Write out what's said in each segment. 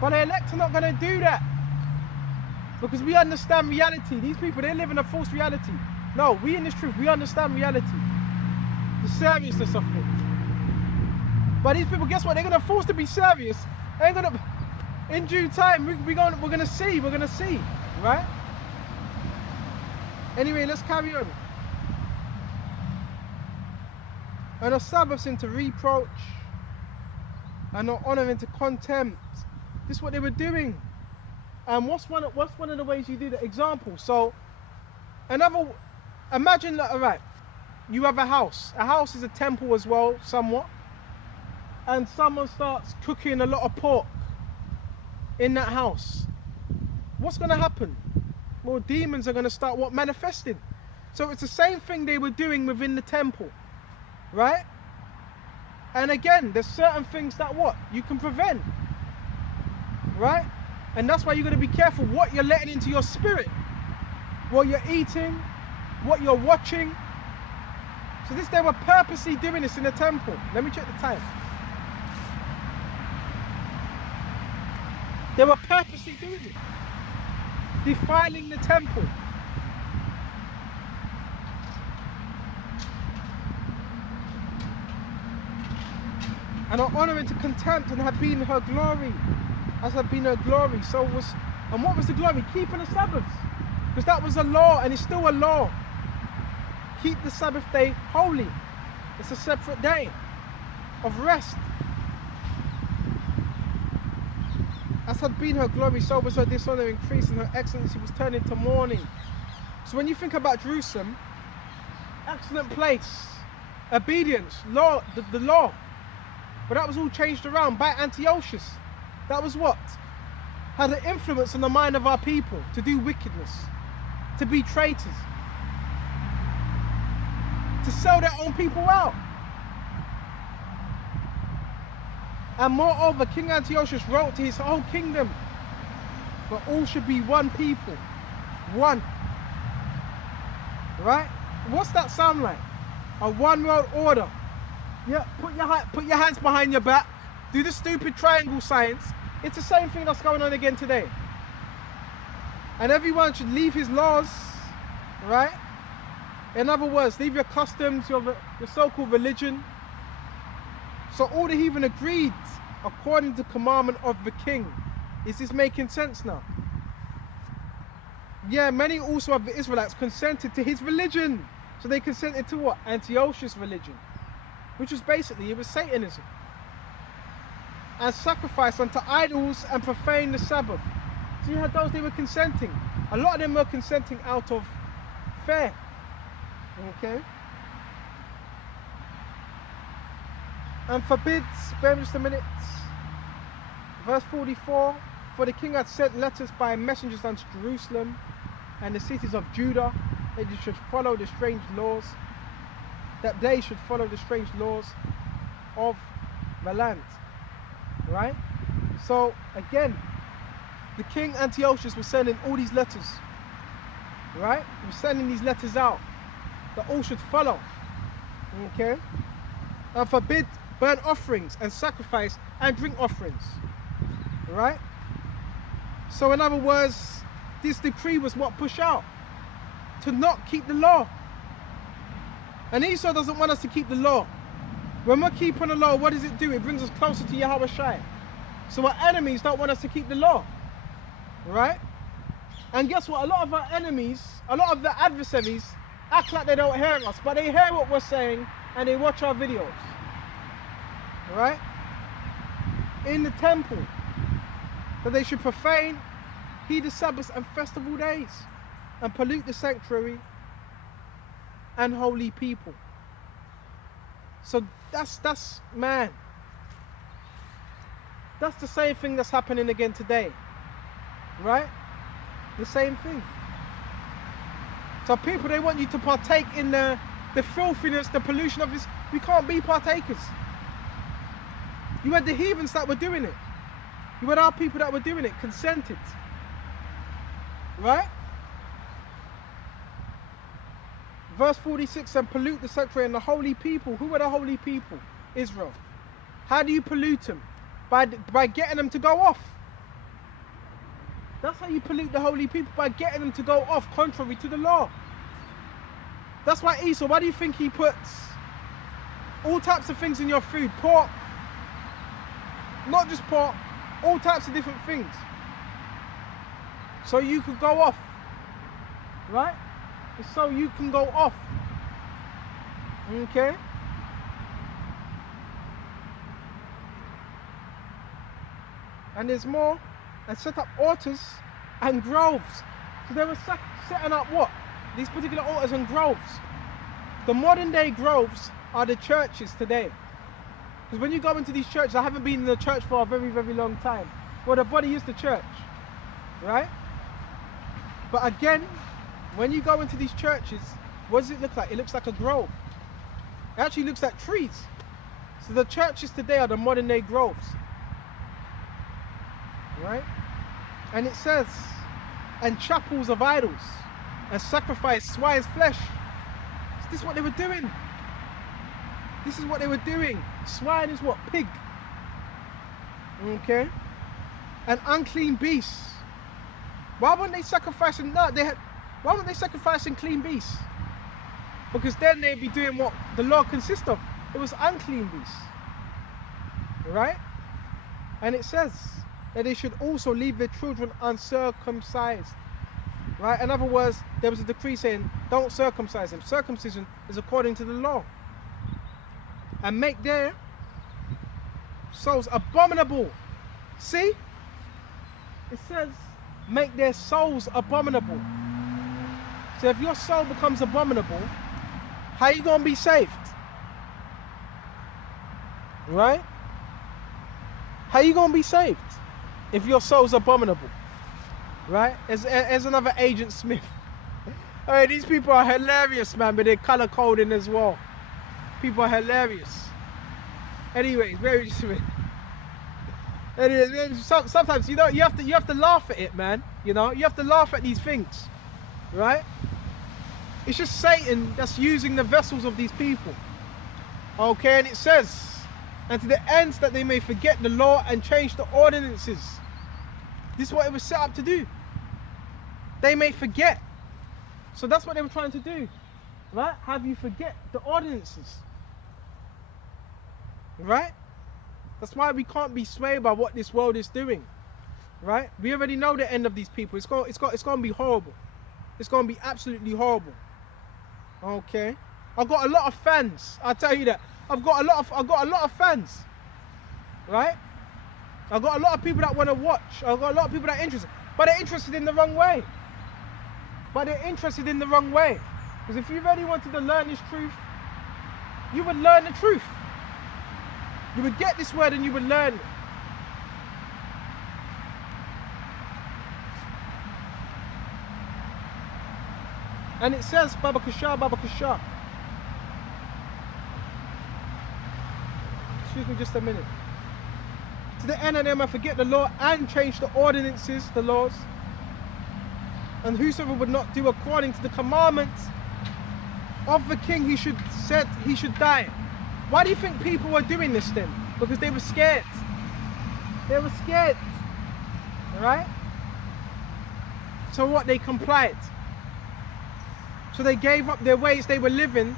But the elect are not going to do that. Because we understand reality. These people, they live in a false reality. No, we in this truth, we understand reality. The seriousness of things. But these people, guess what? They're going to force to be serious. They're going to, in due time, we're going to see, right? Anyway, let's carry on. And the Sabbaths into reproach, and not honor into contempt. This is what they were doing. And what's one of the ways you do that? Example. So, imagine that, all right, you have a house. A house is a temple as well, somewhat. And someone starts cooking a lot of pork in that house. What's going to happen? Well, demons are going to start manifesting. So it's the same thing they were doing within the temple, right? And again, there's certain things that you can prevent, right? And that's why you're going to be careful what you're letting into your spirit, what you're eating, what you're watching. So they were purposely doing this in the temple. Let me check the time. They were purposely doing it, defiling the temple. And are honouring to contempt, and have been her glory, as had been her glory. And what was the glory? Keeping the Sabbaths, because that was a law, and it's still a law. Keep the Sabbath day holy. It's a separate day of rest. As had been her glory, so was her dishonour increased, and her excellency was turned into mourning. So when you think about Jerusalem, excellent place, obedience, law, the law. But that was all changed around by Antiochus. That was what? Had an influence on the mind of our people to do wickedness, to be traitors, to sell their own people out. And moreover, King Antiochus wrote to his whole kingdom, but all should be one people, one. Right? What's that sound like? A one world order. Yeah, put your hands behind your back, do the stupid triangle science. It's the same thing that's going on again today. And everyone should leave his laws, right? In other words, leave your customs, your so-called religion. So all the heathen agreed according to the commandment of the king. Is this making sense now? Yeah, many also of the Israelites consented to his religion. So they consented to what? Antiochus' religion. Which was basically, it was Satanism. And sacrifice unto idols and profane the Sabbath. So you had those, they were consenting. A lot of them were consenting out of fear. Okay? And forbids, bear just a minute. Verse 44, for the king had sent letters by messengers unto Jerusalem and the cities of Judah, that they should follow the strange laws. That they should follow the strange laws of the land. Right? So again, the king Antiochus was sending all these letters. Right? He was sending these letters out that all should follow. Okay? And forbid burnt offerings and sacrifice and drink offerings. Right? So in other words, this decree was what pushed out to not keep the law. And Esau doesn't want us to keep the law. When we're keeping the law, what does it do? It brings us closer to Yahweh Shai. So our enemies don't want us to keep the law. Right? And guess what? A lot of our enemies, a lot of the adversaries act like they don't hear us, but they hear what we're saying and they watch our videos. Right? In the temple, that they should profane, heed the Sabbaths and festival days, and pollute the sanctuary and holy people. So that's man. That's the same thing that's happening again today. Right? The same thing. So people, they want you to partake in the filthiness, the pollution of this. We can't be partakers. You had the heathens that were doing it. You had our people that were doing it, consented. Right? Verse 46, and pollute the sanctuary and the holy people. Who are the holy people? Israel. How do you pollute them? By getting them to go off. That's how you pollute the holy people, by getting them to go off contrary to the law. That's why Esau, why do you think he puts all types of things in your food? Pork, not just pork, all types of different things. So you could go off, right? It's so you can go off, okay? And there's more, and set up altars and groves. So they were setting up what? These particular altars and groves. The modern day groves are the churches today. Because when you go into these churches, I haven't been in the church for a very, very long time. Well, the body is the church, right? But again, when you go into these churches, what does it look like? It looks like a grove. It actually looks like trees. So the churches today are the modern day groves, right? And it says, and chapels of idols, and sacrifice swine's flesh. So this is what they were doing. This is what they were doing. Swine is what? Pig. Okay? And unclean beasts. Why weren't they sacrificing? No, why weren't they sacrificing clean beasts? Because then they'd be doing what the law consists of. It was unclean beasts. Right? And it says that they should also leave their children uncircumcised. Right? In other words, there was a decree saying, don't circumcise them. Circumcision is according to the law. And make their souls abominable. See? It says, make their souls abominable. So if your soul becomes abominable, how are you going to be saved? Right? How are you going to be saved if your soul's abominable? Right? As another Agent Smith. Hey, these people are hilarious, man, but they're color coding as well. People are hilarious. Anyways, very sweet. Anyways, sometimes you know you have to laugh at it, man. You know, you have to laugh at these things, right? It's just Satan that's using the vessels of these people. Okay, and it says, and to the ends that they may forget the law and change the ordinances. This is what it was set up to do. They may forget. So that's what they were trying to do, right? Have you forget the ordinances, right? That's why we can't be swayed by what this world is doing, right? We already know the end of these people. It's going to be horrible. It's going to be absolutely horrible. Okay, I've got a lot of fans. I'll tell you that. I've got a lot of fans, right? I've got a lot of people that want to watch. I've got a lot of people that are interested, but they're interested in the wrong way. Because if you really wanted to learn this truth, you would learn the truth. You would get this word and you would learn it. And it says, Baba Kasha, Baba Kasha. Excuse me just a minute. To the end of them, I forget the law and change the ordinances, the laws. And whosoever would not do according to the commandments of the king, he should die. Why do you think people were doing this then? Because they were scared. They were scared. Right? So what? They complied. So they gave up their ways they were living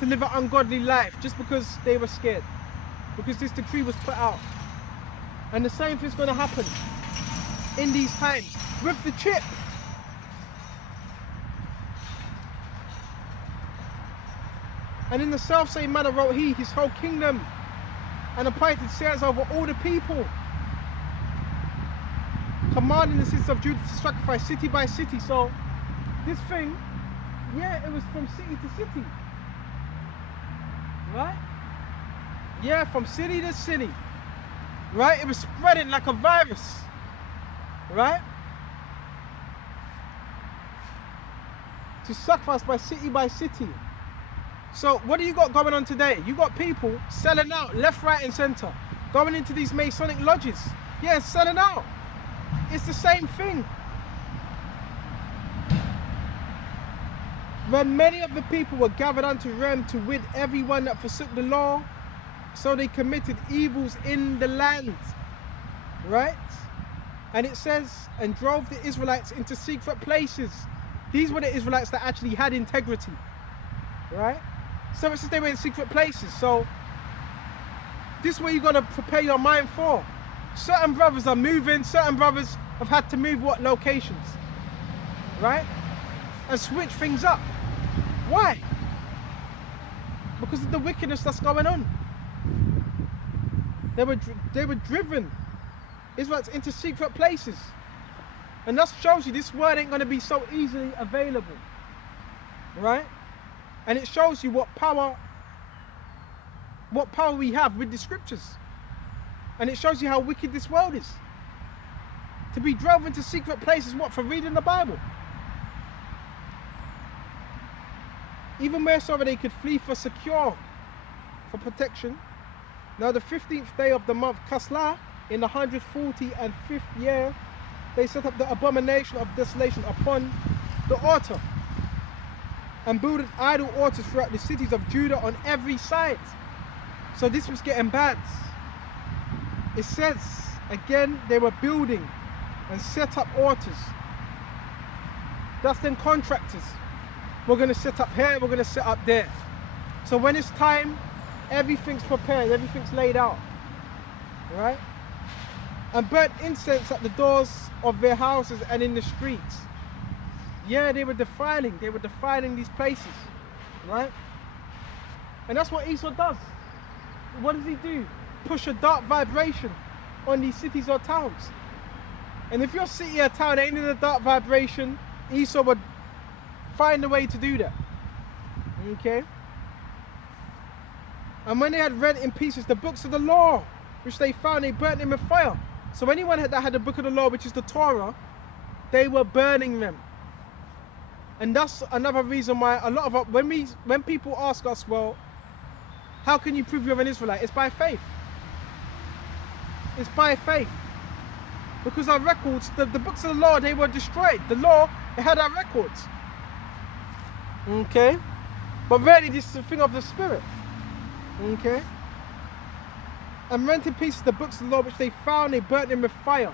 to live an ungodly life just because they were scared. Because this decree was put out. And the same thing's going to happen in these times with the chip. And in the self-same manner wrote he his whole kingdom, and appointed seers over all the people, commanding the citizens of Judah to sacrifice city by city. So this thing, yeah, it was from city to city, right? Yeah, from city to city, right? It was spreading like a virus, right? To sacrifice by city. So what do you got going on today? You got people selling out left, right and center, going into these Masonic lodges. Yeah, selling out. It's the same thing. When many of the people were gathered unto Rome to wid everyone that forsook the law, so they committed evils in the land. Right? And it says, and drove the Israelites into secret places. These were the Israelites that actually had integrity, right? So it says they were in secret places. So this is what you got to prepare your mind for. Certain brothers are moving, certain brothers have had to move what locations, right? And switch things up. Why? Because of the wickedness that's going on. They were driven, Israelites, into secret places. And that shows you this word ain't going to be so easily available, right? And it shows you what power we have with the scriptures. And it shows you how wicked this world is. To be drove into secret places, what, for reading the Bible? Even more so that they could flee for protection. Now the 15th day of the month Kasla, in the 145th year, they set up the abomination of desolation upon the altar, and builded idol altars throughout the cities of Judah on every side. So this was getting bad. It says, again, they were building and set up altars. That's then contractors. We're going to set up here, we're going to set up there. So when it's time, everything's prepared, everything's laid out, right? And burnt incense at the doors of their houses and in the streets. Yeah, they were defiling these places, right? And that's what Esau does. What does he do? Push a dark vibration on these cities or towns. And if your city or town ain't in a dark vibration, Esau would find a way to do that. Okay? And when they had rent in pieces the books of the law, which they found, they burnt them with fire. So anyone that had the book of the law, which is the Torah, they were burning them. And that's another reason why a lot of when people ask us, well, how can you prove you're an Israelite? It's by faith. It's by faith. Because our records, the books of the law, they were destroyed. The law, it had our records. Okay? But really, this is a thing of the spirit. Okay? And rent in pieces the books of the law which they found, they burnt them with fire.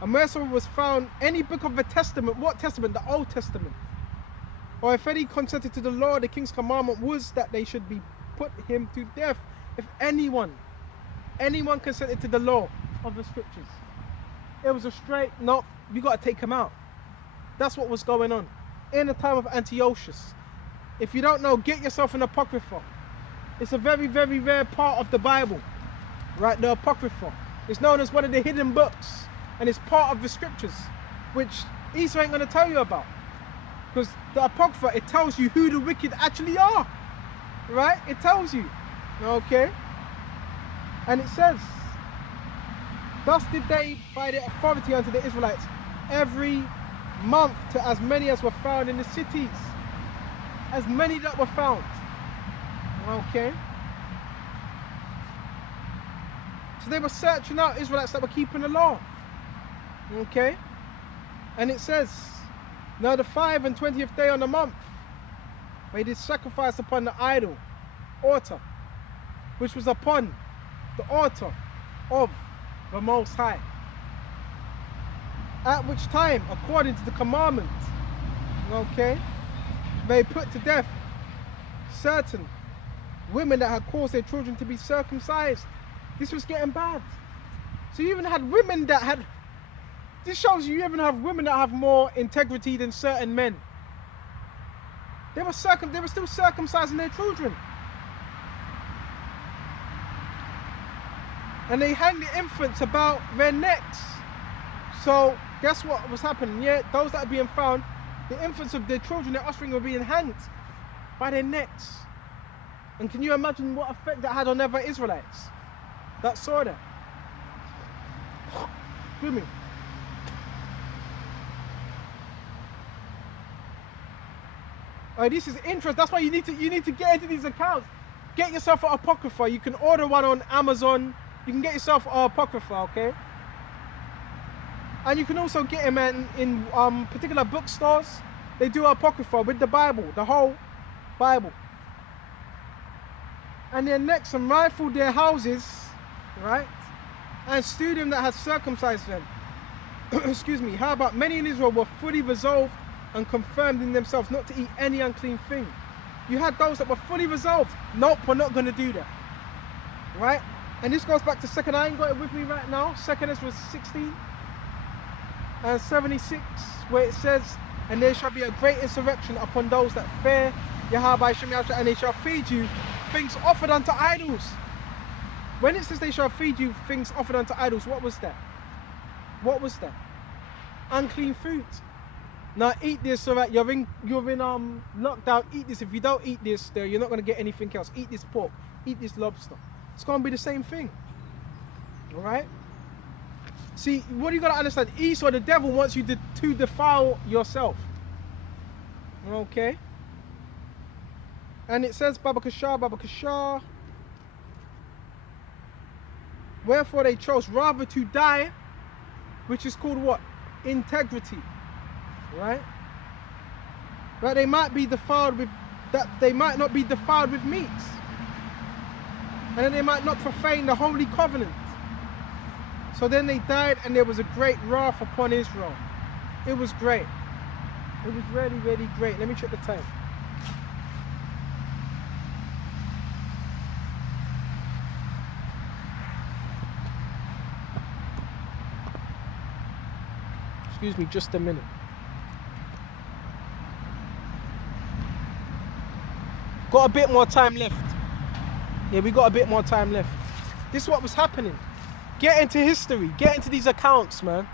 And wheresoever was found any book of the Testament, what Testament? The Old Testament. Or if any consented to the law, the king's commandment was that they should be put him to death. If anyone consented to the law of the scriptures, it was a straight, no, you got to take him out. That's what was going on in the time of Antiochus. If you don't know, get yourself an Apocrypha. It's a very, very rare part of the Bible, right? The Apocrypha. It's known as one of the hidden books, and it's part of the scriptures, which Esau ain't going to tell you about. Because the Apocrypha, it tells you who the wicked actually are, right? It tells you, okay? And it says, thus did they, by the authority unto the Israelites, every month to as many as were found in the cities, as many that were found. Okay. So they were searching out Israelites that were keeping the law. Okay. And it says, now the 25th day on the month, they did sacrifice upon the idol altar, which was upon the altar of the Most High. At which time, according to the commandment, okay, they put to death certain women that had caused their children to be circumcised. This was getting bad. So you even had women that had, this shows you even have women that have more integrity than certain men. They were still circumcising their children. And they hang the infants about their necks. So guess what was happening? Yeah, those that are being found, the infants of their children, their offspring, were being hanged by their necks. And can you imagine what effect that had on other Israelites that saw that? Excuse me. Oh, this is interesting. That's why you need to get into these accounts. Get yourself an Apocrypha. You can order one on Amazon. You can get yourself an Apocrypha, okay? And you can also get them in particular bookstores. They do Apocrypha with the Bible, the whole Bible. And then rifled their houses, right? And slew them that had circumcised them. excuse me, how about many in Israel were fully resolved and confirmed in themselves not to eat any unclean thing. You had those that were fully resolved, nope, we're not going to do that, right? And this goes back to second, I ain't got it with me right now, second Ezra 16 and 76, where it says, and there shall be a great insurrection upon those that fear Yahweh Shem Yahweh, and they shall feed you things offered unto idols. When it says they shall feed you things offered unto idols, what was that? What was that? Unclean food. Now eat this so that you're in lockdown. Eat this. If you don't eat this, you're not going to get anything else. Eat this pork. Eat this lobster. It's going to be the same thing. All right. See, what you got to understand? Esau, the devil, wants you to defile yourself. Okay. And it says, Babakashah. Wherefore they chose rather to die, which is called what? Integrity. Right? But they might be defiled with that, they might not be defiled with meats. And then they might not profane the holy covenant. So then they died, and there was a great wrath upon Israel. It was great. It was really, really great. Let me check the time. Excuse me, just a minute. Got a bit more time left. Yeah, we got a bit more time left. This is what was happening. Get into history. Get into these accounts, man.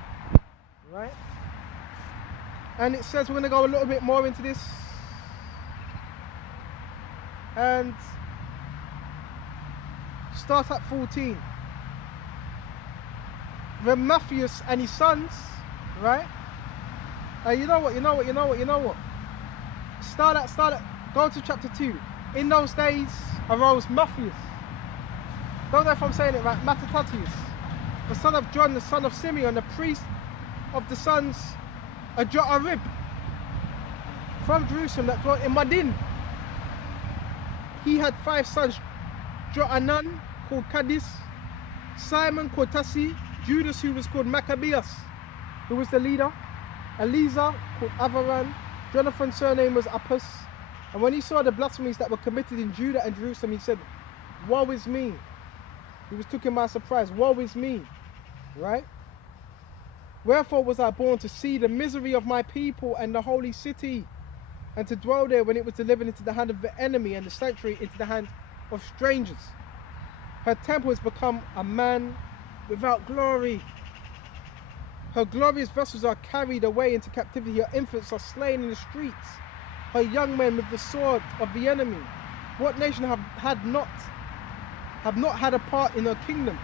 Right? And it says we're going to go a little bit more into this. And start at 14. Rematheus and his sons, right? You know what? Start at, go to chapter 2. In those days arose Matthias. Don't know if I'm saying it right. Mattathias, the son of John, the son of Simeon, the priest of the sons of Joarib, from Jerusalem, that dwelt in Madin. He had 5 sons: Joanan, called Cadiz, Simon, called Tassi, Judas, who was called Maccabeus, who was the leader, Eliza, called Avaran, Jonathan's surname was Apus. And when he saw the blasphemies that were committed in Judah and Jerusalem, he said, woe is me. He was taken by surprise. Woe is me. Right? Wherefore was I born to see the misery of my people and the holy city, and to dwell there when it was delivered into the hand of the enemy, and the sanctuary into the hand of strangers. Her temple has become a man without glory. Her glorious vessels are carried away into captivity. Her infants are slain in the streets. Her young men with the sword of the enemy. What nation have not had a part in her kingdom,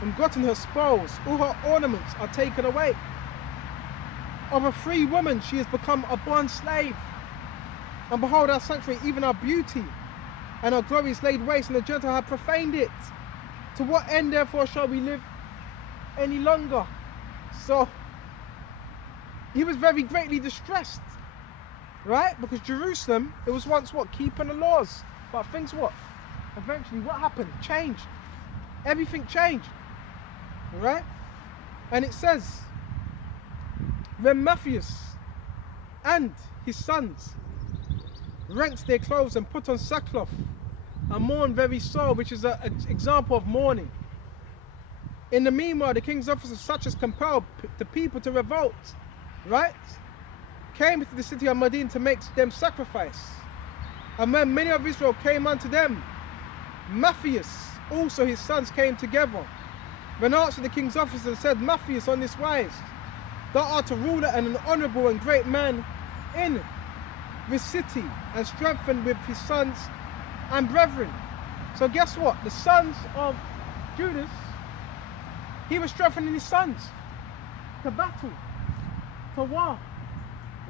and gotten her spoils? All her ornaments are taken away. Of a free woman she has become a bond slave. And behold, our sanctuary, even our beauty, and our glory is laid waste, and the Gentiles have profaned it. To what end therefore shall we live any longer? So he was very greatly distressed, right? Because Jerusalem, it was once what? Keeping the laws. But things what? Eventually what happened? Changed. Everything changed. Right? And it says, Rematheus and his sons rent their clothes and put on sackcloth and mourn very sore, which is an example of mourning. In the meanwhile, the king's officers, such as compelled the people to revolt, right, came to the city of Madin to make them sacrifice. And when many of Israel came unto them, Matthias, also his sons, came together. When answered the king's officers and said, Matthias, on this wise, thou art a ruler and an honourable and great man in this city, and strengthened with his sons and brethren. So guess what? The sons of Judas, he was strengthening his sons to battle, to war,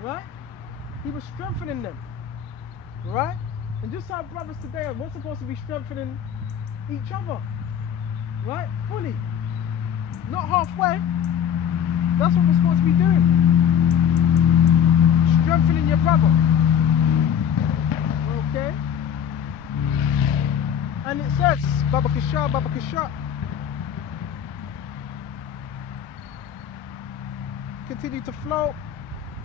right? He was strengthening them, right? And just like brothers today, we're supposed to be strengthening each other, right? Fully, not halfway. That's what we're supposed to be doing. Strengthening your brother. Okay? And it says, Babakashah. continued to flow.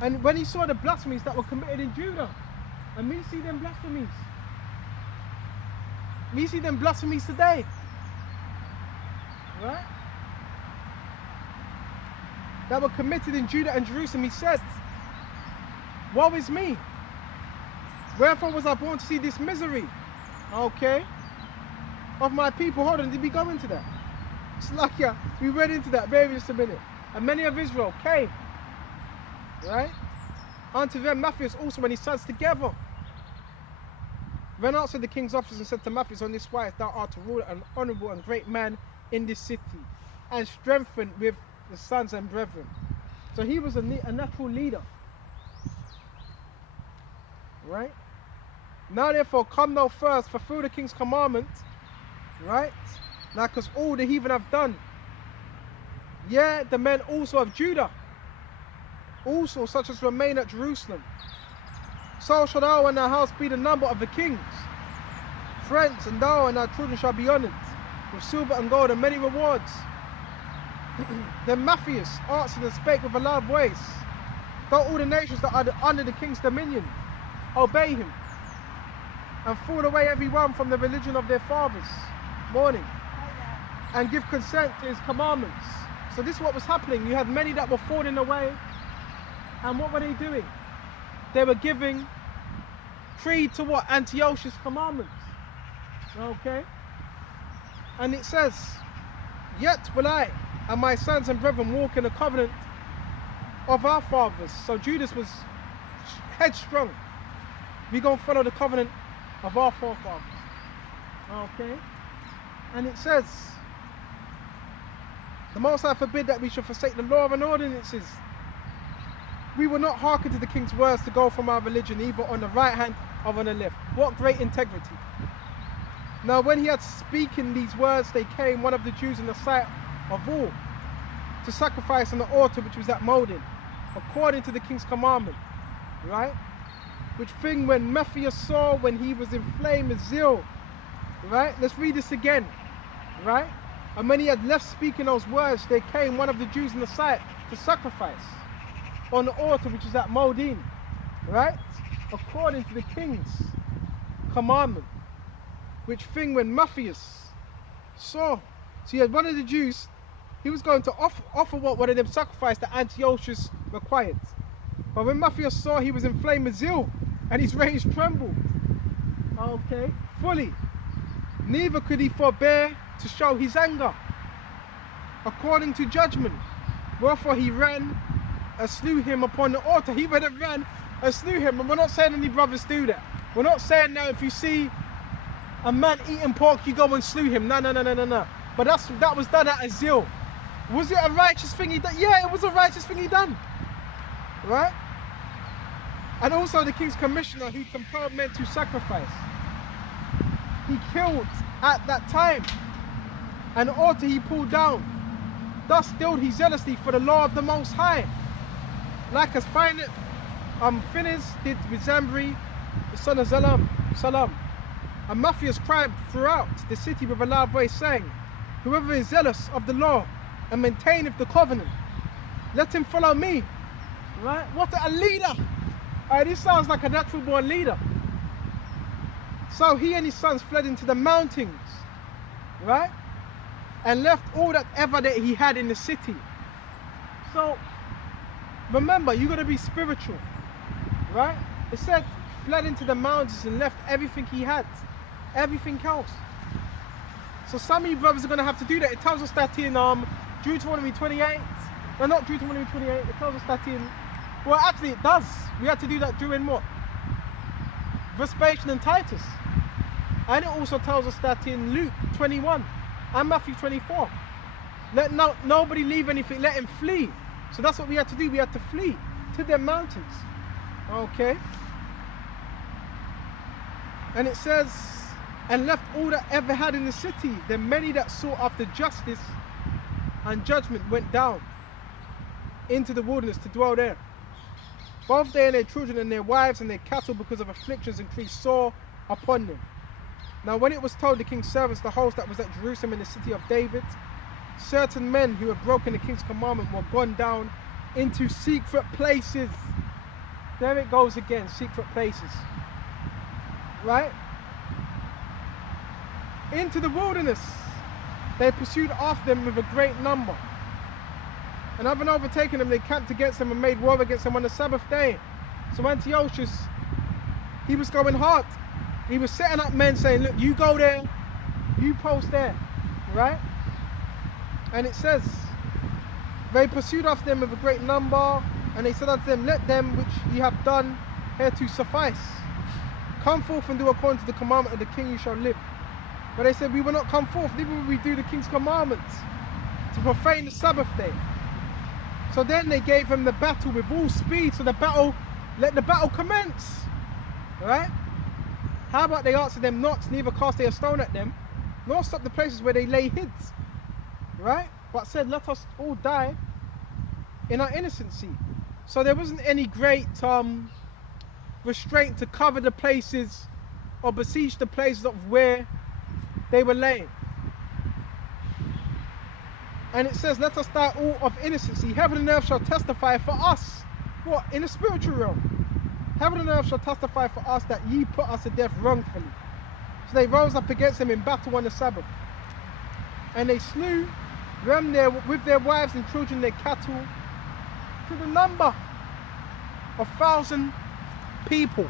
And when he saw the blasphemies that were committed in Judah, and we see them blasphemies. We see them blasphemies today. Right? That were committed in Judah and Jerusalem, he said, woe is me. Wherefore was I born to see this misery? Okay. Of my people. Hold on, did we go into that? It's like, yeah, we went into that, bear just a minute. And many of Israel came, right? Unto them Matthias also and his sons together. Then answered the king's officers and said to Matthias, on this wise thou art to rule an honourable and great man in this city, and strengthened with the sons and brethren. So he was a natural leader. Right? Now therefore come thou first, fulfill the king's commandment. Right? Now because all the heathen have done. Yeah, the men also of Judah, also such as remain at Jerusalem. So shall thou and thy house be the number of the kings. Friends, and thou and thy children shall be honoured with silver and gold and many rewards. Then Matthias answered and spake with a loud voice, though all the nations that are under the king's dominion obey him, and fall away every one from the religion of their fathers, mourning, and give consent to his commandments. So this is what was happening. You had many that were falling away, and what were they doing? They were giving creed to what? Antiochus' commandments. Okay? And it says, yet will I and my sons and brethren walk in the covenant of our fathers. So Judas was headstrong. We're going to follow the covenant of our forefathers. Okay? And it says, the Most High forbid that we should forsake the law and ordinances. We will not hearken to the king's words to go from our religion, either on the right hand or on the left. What great integrity. Now when he had speaking these words, they came, one of the Jews in the sight of all, to sacrifice on the altar which was at Modin, according to the king's commandment. Right? Which thing when Matthias saw, when he was inflamed with zeal. Right? Let's read this again. Right? And when he had left speaking those words, there came one of the Jews in the sight to sacrifice on the altar which is at Modin. Right? According to the king's commandment. Which thing when Matthias saw. So he had one of the Jews, he was going to offer what one of them sacrifice that Antiochus required. But when Matthias saw, he was inflamed with zeal, and his reins trembled. Okay, fully. Neither could he forbear to show his anger, according to judgment. Wherefore he ran and slew him upon the altar. He went and ran and slew him. And we're not saying any brothers do that. We're not saying now if you see a man eating pork, you go and slew him. No. But that was done out of zeal. Was it a righteous thing he done? Yeah, it was a righteous thing he done. Right? And also the king's commissioner who compelled men to sacrifice. He killed at that time. And the altar he pulled down. Thus stilled he zealously for the law of the Most High. Like as Phinehas did with Zambri, the son of Salam. And Matthias cried throughout the city with a loud voice, saying, whoever is zealous of the law and maintaineth the covenant, let him follow me. Right? What a leader! This sounds like a natural born leader. So he and his sons fled into the mountains, right? And left all that ever that he had in the city. So remember, you got to be spiritual, right? It said fled into the mountains and left everything he had, everything else. So some of you brothers are going to have to do that. It tells us that in Deuteronomy 28. No, not Deuteronomy 28. It tells us that in, well, actually it does. We had to do that during what? Vespasian and Titus. And it also tells us that in Luke 21 and Matthew 24. Let nobody leave anything, let him flee. So that's what we had to do. We had to flee to the mountains. Okay. And it says, and left all that ever had in the city. Then many that sought after justice and judgment went down into the wilderness to dwell there. Both they and their children and their wives and their cattle, because of afflictions increased sore upon them. Now when it was told the king's servants, the host that was at Jerusalem in the city of David, certain men who had broken the king's commandment were gone down into secret places. There it goes again, secret places. Right? Into the wilderness. They pursued after them with a great number. And having overtaken them, they camped against them and made war against them on the Sabbath day. So Antiochus, he was going hard. He was setting up men saying, look, you go there, you post there, right? And it says, they pursued after them with a great number, and they said unto them, let them which ye have done hereto suffice. Come forth and do according to the commandment of the king, you shall live. But they said, we will not come forth, neither will we do the king's commandments, to profane the Sabbath day. So then they gave him the battle with all speed, so let the battle commence. Right? How about they answered them not, neither cast they a stone at them, nor stop the places where they lay hid. Right? But said, let us all die in our innocency. So there wasn't any great restraint to cover the places or besiege the places of where they were laying. And it says, let us die all of innocency. Heaven and earth shall testify for us. What? In the spiritual realm. Heaven and earth shall testify for us that ye put us to death wrongfully. So they rose up against them in battle on the Sabbath. And they slew them there with their wives and children, their cattle, to the number of 1,000 people.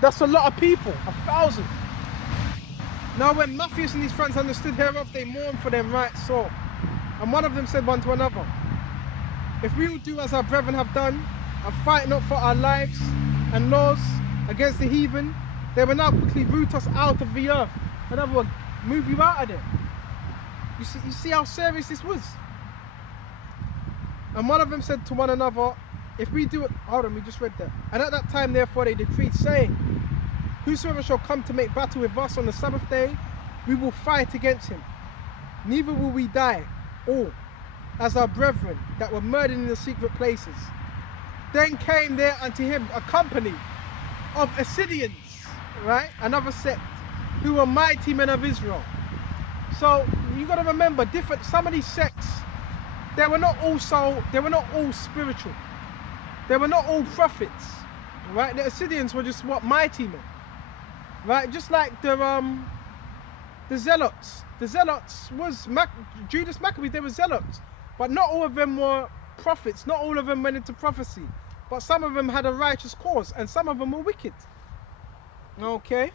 That's a lot of people, 1,000. Now when Matthias and his friends understood hereof, they mourned for them right sore. And one of them said one to another, if we will do as our brethren have done, and fight not for our lives and laws against the heathen, they will now quickly root us out of the earth. In other words, move you out of there. You see how serious this was? And one of them said to one another, if we do it, hold on, we just read that. And at that time, therefore, they decreed, saying, whosoever shall come to make battle with us on the Sabbath day, we will fight against him. Neither will we die, all, as our brethren that were murdered in the secret places. Then came there unto him a company of Assyrians, right? Another sect, who were mighty men of Israel. So you got to remember, some of these sects, they were not all spiritual. They were not all prophets, right? The Assyrians were just what? Mighty men, right? Just like the Zealots. The Zealots was Judas Maccabees. They were Zealots, but not all of them were prophets. Not all of them went into prophecy, but some of them had a righteous cause, and some of them were wicked. Okay.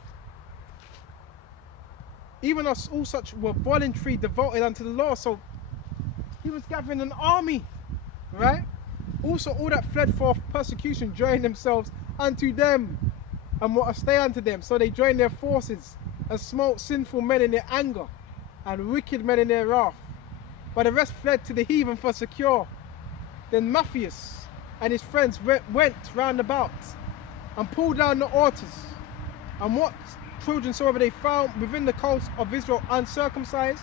Even us, all such were voluntary, devoted unto the law. So he was gathering an army, right? Also, all that fled forth persecution joined themselves unto them, and were a stay unto them. So they joined their forces, and smote sinful men in their anger, and wicked men in their wrath. But the rest fled to the heathen for secure. Then Matthias and his friends went round about, and pulled down the altars, and what children soever they found within the coast of Israel uncircumcised,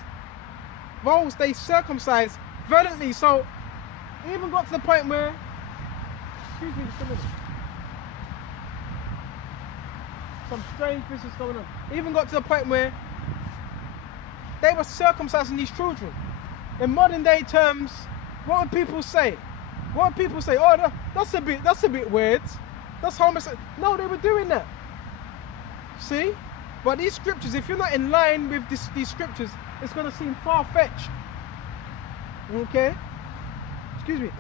those they circumcised violently. So it even got to the point where, excuse me just a minute, some strange business going on. It even got to the point where they were circumcising these children. In modern day terms, what would people say? What would people say? Oh, that's a bit weird. That's homosexual. No, they were doing that. See? But these scriptures, if you're not in line with these scriptures, it's going to seem far-fetched. Okay? Excuse me.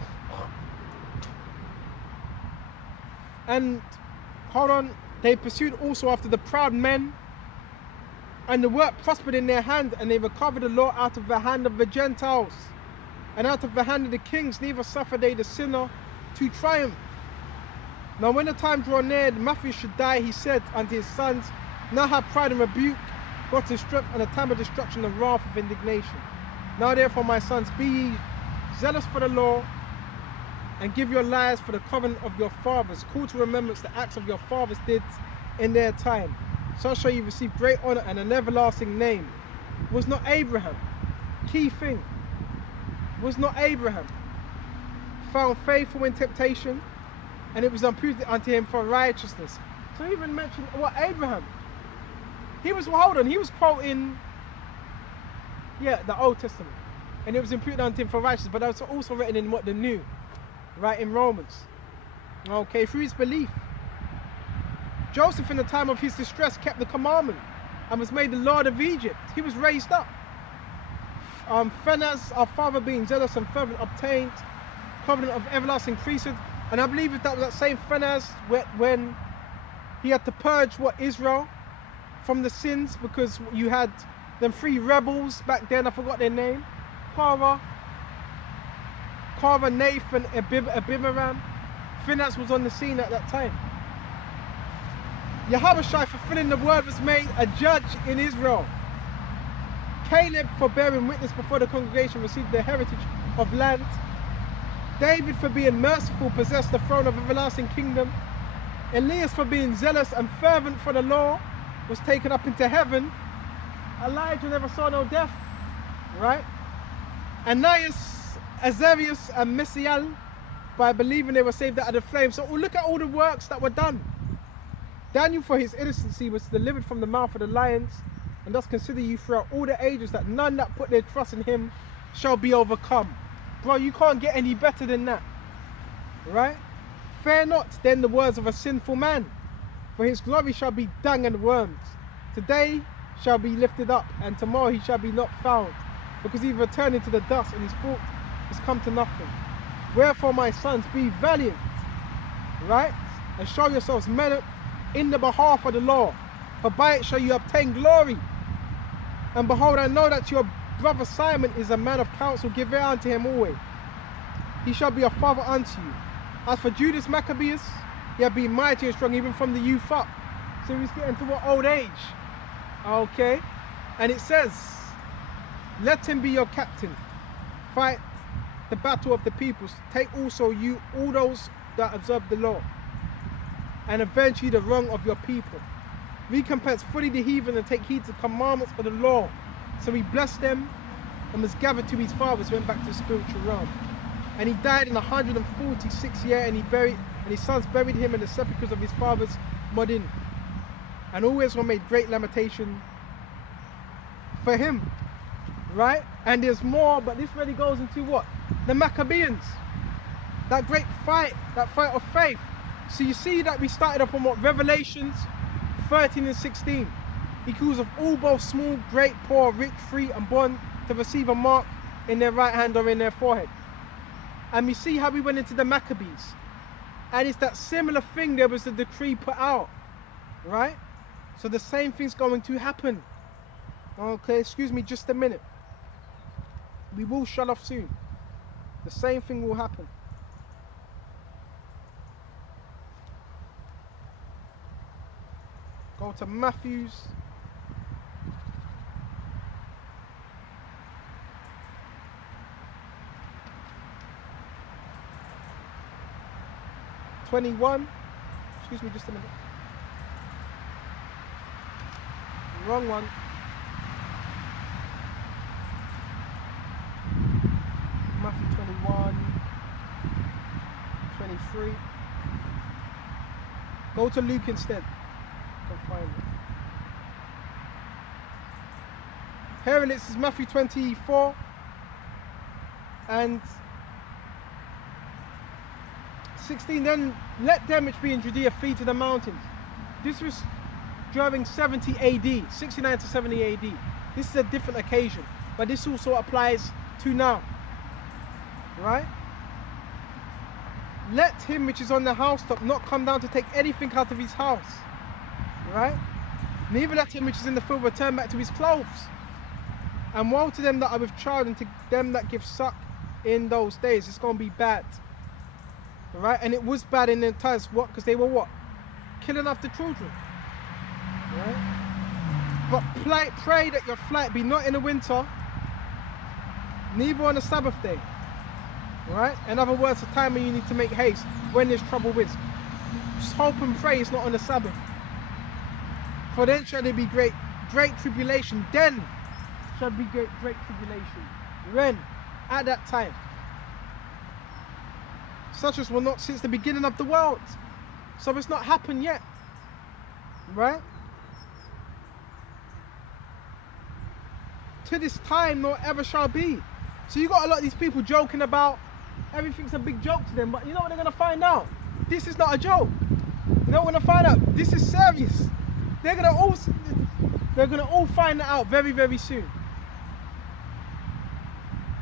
And, hold on, they pursued also after the proud men, and the work prospered in their hand, and they recovered the law out of the hand of the Gentiles, and out of the hand of the kings, neither suffered they the sinner to triumph. Now when the time drew near, Matthias should die, he said unto his sons, now have pride and rebuke, got to strength, and a time of destruction and wrath of indignation. Now therefore, my sons, be ye zealous for the law, and give your lives for the covenant of your fathers. Call to remembrance the acts of your fathers did in their time. So shall you receive great honor and an everlasting name. Was not Abraham, key thing, was not Abraham found faithful in temptation, and it was imputed unto him for righteousness? So even mentioned what Abraham, he was, well, hold on, he was quoting, yeah, the Old Testament. and it was imputed unto him for righteousness. But that was also written in what? The new, right, in Romans. Okay, through his belief. Joseph, in the time of his distress, kept the commandment and was made the Lord of Egypt. He was raised up. Phinehas, our father, being zealous and fervent, obtained covenant of everlasting priesthood. And I believe that was that same Phinehas when he had to purge Israel from the sins, because you had them 3 rebels back then. I forgot their name. Korah, Nathan, and Abiram. Phinehas was on the scene at that time. Yahushua, fulfilling the word, was made a judge in Israel. Caleb, for bearing witness before the congregation, received the heritage of land. David, for being merciful, possessed the throne of everlasting kingdom. Elias, for being zealous and fervent for the law, was taken up into heaven. Elijah never saw no death, right? Ananias, Azarias, and Mishael, by believing they were saved out of the flames. So look at all the works that were done. Daniel, for his innocency, was delivered from the mouth of the lions, and thus consider you throughout all the ages that none that put their trust in him shall be overcome. Bro, you can't get any better than that, right? Fear not then the words of a sinful man, for his glory shall be dung and worms. Today shall be lifted up, and tomorrow he shall be not found, because he returned into the dust, and his thought is come to nothing. Wherefore, my sons, be valiant, right? And show yourselves men in the behalf of the law, for by it shall you obtain glory. And behold, I know that your brother Simon is a man of counsel. Give ear unto him always. He shall be a father unto you. As for Judas Maccabeus, he had been mighty and strong even from the youth up. So he's getting to what? Old age. Okay. And it says, let him be your captain. Fight the battle of the peoples. Take also you all those that observe the law, and avenge ye the wrong of your people. Recompense fully the heathen, and take heed to the commandments of the law. So he blessed them and was gathered to his fathers, went back to the spiritual realm. And he died in 146 year, and his sons buried him in the sepulchres of his fathers Modin. And all Israel made great lamentation for him, right? And there's more, but this really goes into what? The Maccabees, that great fight, that fight of faith. So you see that we started off on what? Revelations 13 and 16. He calls of all, both small, great, poor, rich, free, and bond, to receive a mark in their right hand or in their forehead. And we see how we went into the Maccabees. And it's that similar thing. There was a decree put out, right? So the same thing's going to happen. Okay, excuse me just a minute. We will shut off soon. The same thing will happen. Go to Matthew's. Excuse me just a minute. Wrong one. Matthew 21, 23. Go to Luke instead. Go find it. Here it is, Matthew 24 and 16. Then let them which be in Judea flee to the mountains. This was during 70 AD, 69 to 70 AD. This is a different occasion, but this also applies to now, right? Let him which is on the housetop not come down to take anything out of his house, right? Neither let him which is in the field return back to his clothes. And woe to them that are with child, and to them that give suck in those days. It's going to be bad, right? And it was bad in their times. What? Because they were what? Killing off the children, right? But pray that your flight be not in the winter, neither on the Sabbath day, right? In other words, the time when you need to make haste, when there's trouble with. Just hope and pray it's not on the Sabbath. For then shall there be great tribulation. Then shall be great tribulation. When? At that time. Such as will not since the beginning of the world. So it's not happened yet, right? To this time nor ever shall be. So you got a lot of these people joking about everything's a big joke to them, but you know what they're gonna find out? This is not a joke. You know what they're gonna find out? This is serious. They're gonna all find that out very, very soon.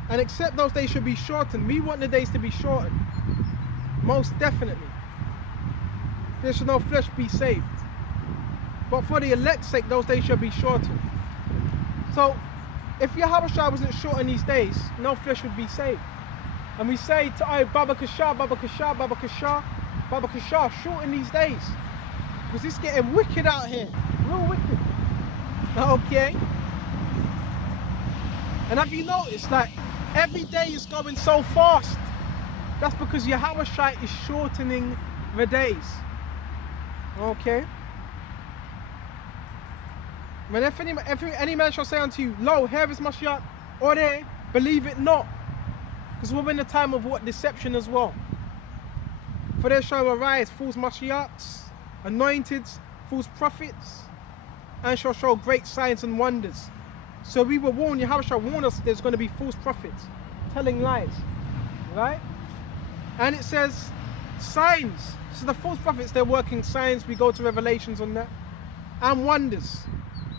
And except those days should be shortened. We want the days to be shortened. Most definitely. There should no flesh be saved. But for the elect's sake, those days should be shortened. So, if Yahushua wasn't shortened these days, no flesh would be saved. And we say to Baba Kasha, Baba Kasha, Baba Kasha, Baba Kasha, shorten these days. Because it's getting wicked out here. Real wicked. Okay? And have you noticed, like, every day is going so fast? That's because Yahushua is shortening the days. Okay? When if any man shall say unto you, lo, here is Mashiach, or there, believe it not. Because we're in the time of what? Deception as well. For there shall arise false Mashiachs, anointed, false prophets, and shall show great signs and wonders. So we were warned, Yahushua warned us there's going to be false prophets telling lies. Right? And it says signs. So the false prophets, they're working signs. We go to Revelations on that. And wonders.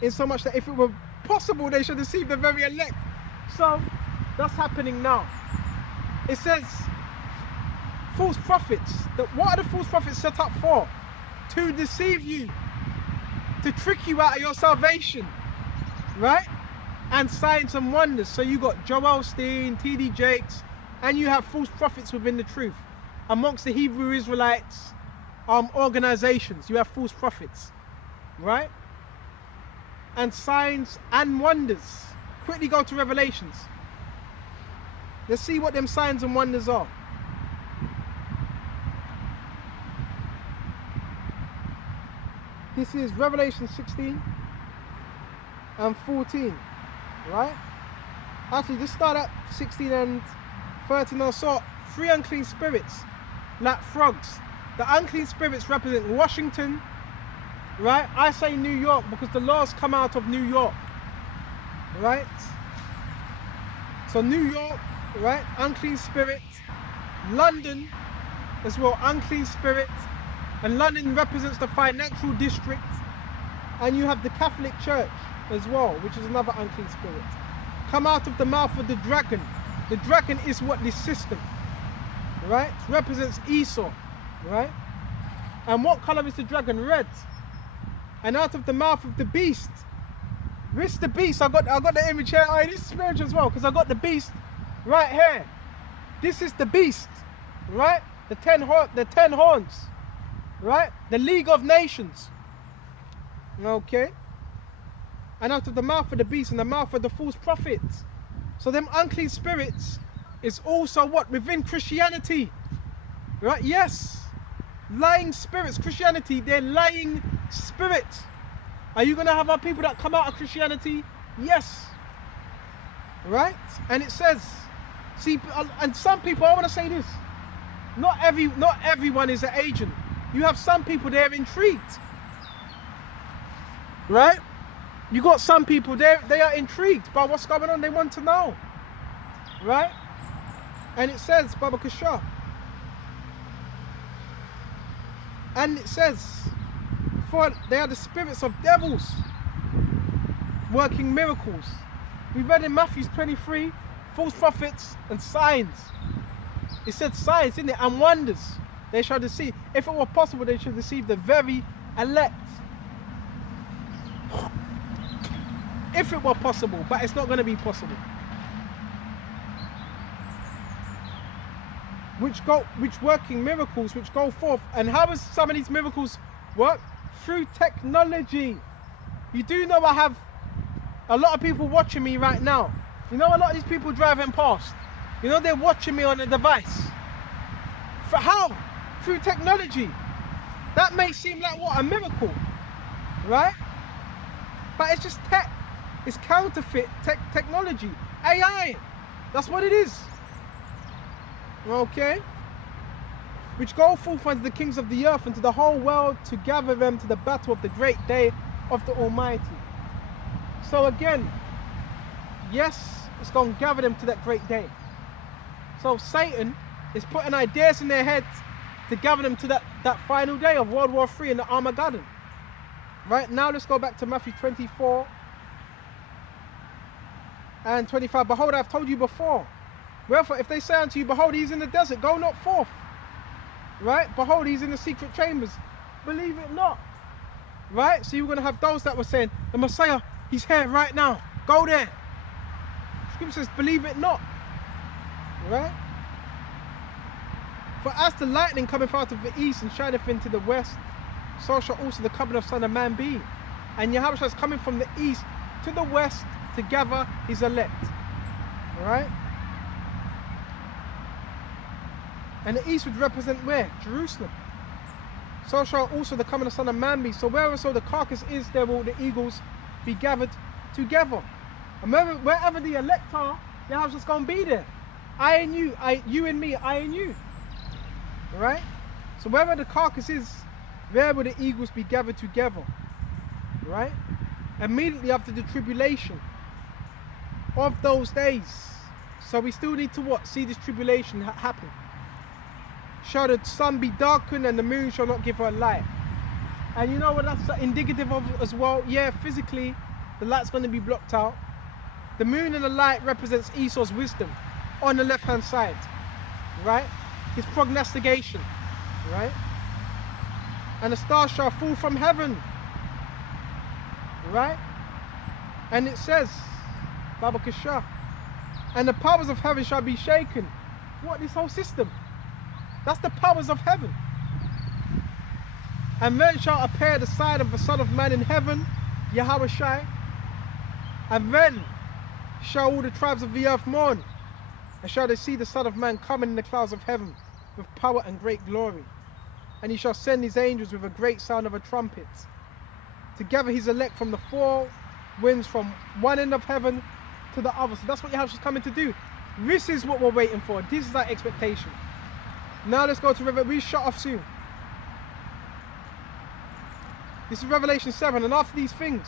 In so much that if it were possible, they should deceive the very elect. So that's happening now. It says false prophets. What are the false prophets set up for? To deceive you. To trick you out of your salvation. Right? And signs and wonders. So you got Joel Steen, T.D. Jakes, and you have false prophets within the truth. Amongst the Hebrew Israelites organizations, you have false prophets. Right? And signs and wonders. Quickly go to Revelations. Let's see what them signs and wonders are. This is Revelation 16 and 14. Right? Actually, just start at 16 and 13. I saw 3 unclean spirits, like frogs. The unclean spirits represent Washington. Right? I say New York because the laws come out of New York. Right? So New York, right? Unclean spirit. London as well, unclean spirit. And London represents the financial district. And you have the Catholic Church as well, which is another unclean spirit. Come out of the mouth of the dragon. The dragon is what? This system. Right? Represents Esau. Right? And what color is the dragon? Red. And out of the mouth of the beast. Where's the beast? I got the image here. Oh, this is spiritual as well, because I got the beast right here. This is the beast, right? The 10 horns, right? The League of Nations. Okay. And out of the mouth of the beast and the mouth of the false prophets. So them unclean spirits is also what? Within Christianity. Right? Yes. Lying spirits. Christianity, they're lying spirits. Are you going to have our people that come out of Christianity? Yes. Right? And it says, see, and some people, I want to say this, not everyone is an agent. You have some people, they're intrigued. Right? You got some people, they are intrigued by what's going on. They want to know. Right? And it says, Baba Kasha. And it says, for they are the spirits of devils working miracles. We read in Matthew 23, false prophets and signs. It said signs, didn't it? And wonders. They shall deceive. If it were possible, they should deceive the very elect. If it were possible, but it's not going to be possible. Which working miracles which go forth. And how does some of these miracles work? Through technology. You do know I have a lot of people watching me right now. You know, a lot of these people driving past, you know, they're watching me on a device. For how? Through technology. That may seem like what? A miracle, right? But it's just tech. It's counterfeit technology. AI. That's what it is. Okay? Which go forth unto the kings of the earth and to the whole world to gather them to the battle of the great day of the Almighty. So again, yes, it's going to gather them to that great day. So Satan is putting ideas in their heads to gather them to that final day of World War III and the Armageddon. Right, now let's go back to Matthew 24 and 25. Behold, I've told you before. Wherefore, if they say unto you, behold, he's in the desert, go not forth. Right? Behold, he's in the secret chambers. Believe it not. Right? So you're going to have those that were saying, the Messiah, he's here right now. Go there. Scripture says, believe it not. Right? For as the lightning cometh out of the east and shineth into the west, so shall also the coming of Son of Man be. And Yahweh is coming from the east to the west to gather his elect. Alright? And the east would represent where? Jerusalem. So shall also the coming of the Son of Man be. So wherever so the carcass is, there will the eagles be gathered together. And wherever the elect are, Yahweh is going to be there. I and you, you and me, I and you. Alright? So wherever the carcass is, there will the eagles be gathered together. Right? Immediately after the tribulation of those days. So we still need to what? See this tribulation happen. Shall the sun be darkened and the moon shall not give her light. And you know what that's indicative of as well? Yeah, physically the light's going to be blocked out. The moon and the light represents Esau's wisdom on the left hand side. Right? His prognostication. Right? And the stars shall fall from heaven. Right? And it says, Baba Kasha, and the powers of heaven shall be shaken. What? This whole system. That's the powers of heaven. And then shall appear the sign of the Son of Man in heaven, Yahweh Shai. And then shall all the tribes of the earth mourn. And shall they see the Son of Man coming in the clouds of heaven with power and great glory. And he shall send his angels with a great sound of a trumpet to gather his elect from the four winds, from one end of heaven to the other. So that's what Yahweh is coming to do. This is what we're waiting for. This is our expectation. Now let's go to Revelation. We shut off soon. This is Revelation 7. And after these things,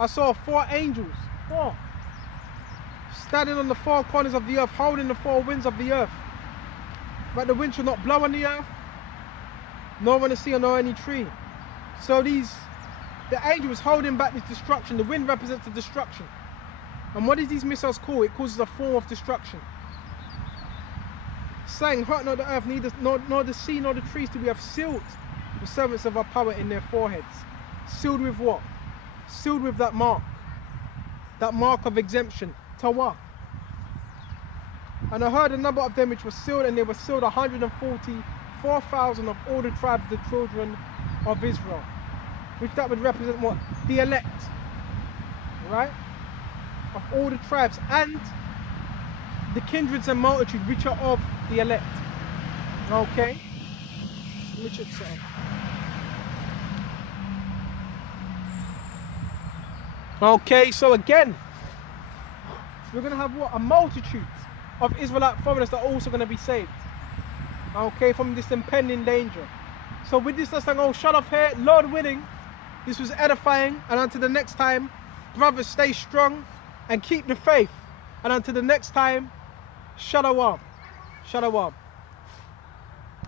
I saw 4 angels, 4, standing on the 4 corners of the earth, holding the 4 winds of the earth. But the wind shall not blow on the earth, nor on the sea, nor any tree. So the angel was holding back this destruction. The wind represents the destruction. And what is these missiles called? It causes a form of destruction. Saying, hurt not the earth, neither nor the sea, nor the trees, till we have sealed the servants of our power in their foreheads. Sealed with what? Sealed with that mark of exemption, Tawah. And I heard a number of them which were sealed, and they were sealed 144,000 of all the tribes of the children of Israel. Which that would represent what? The elect. Right? Of all the tribes and the kindreds and multitudes which are of the elect. Okay? Which it's okay, so again, we're going to have what? A multitude of Israelite foreigners that are also going to be saved. Okay, from this impending danger. So with this, let's go shut off here. Lord willing, this was edifying. And until the next time, brothers, stay strong and keep the faith. And until the next time, Shalom. Shalom.